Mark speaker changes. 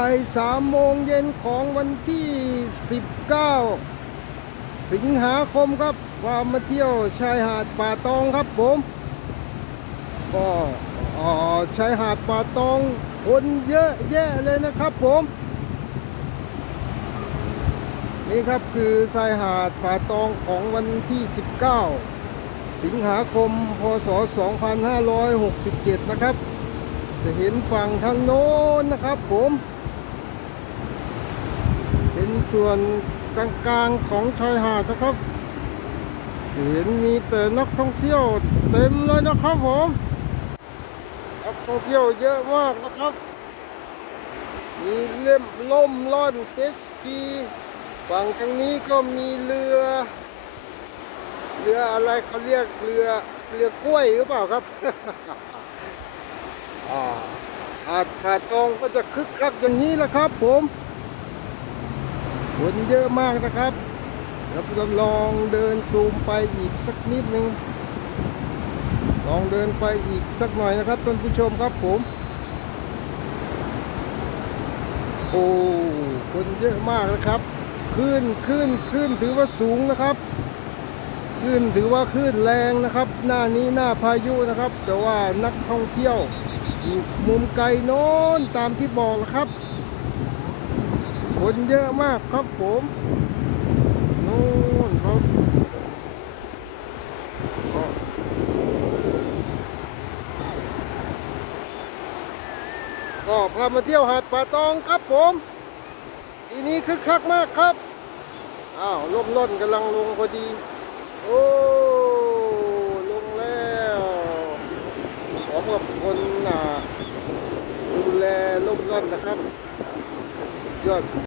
Speaker 1: บ่ายสามโมงเย็นของวันที่ 19 สิงหาคมครับว่ามาเที่ยวชายหาดป่าตองครับผมก็เอ่อชายหาดป่าตองคนเยอะแยะเลยนะครับผม นี่ครับคือชายหาดป่าตองของวันที่ 19 สิงหาคม พศ 2567 นะครับ จะเห็นฝั่งทางโน้นนะครับผม เป็นส่วนกลางๆของชายหาดนะครับ เห็นมีแต่นักท่องเที่ยวเต็มเลยนะครับผมนักท่องเที่ยวเยอะมากนะครับ มีเล่มล่มล่อนเจสกีฝั่งทางนี้ก็มีเรือ เรืออะไรเขาเรียกเรือเรือกล้วยหรือเปล่าครับ หาดหาดตองก็จะคึกคักอย่างนี้แหละครับ ผมคนเยอะมากนะครับเดี๋ยวเราลองเดินซูมไปอีกสักนิดนึง ลองเดินไปอีกสักหน่อยนะครับท่านผู้ชมครับผม โอ้คนเยอะมากนะครับ ขึ้นขึ้นขึ้นถือว่าสูงนะครับขึ้นถือว่าขึ้นแรงนะครับ หน้านี้หน้าพายุนะครับ แต่ว่านักท่องเที่ยว อยู่มุมไกลโน้นตามที่บอกนะครับคนเยอะมากครับผมโน้นครับก็พามาเที่ยวหาดป่าตองครับผมทีนี้คึกคักมากครับ อ้าวลมล่นกำลังลงพอดี โอ้ ลงแล้วพร้อมกับคน อ่าดู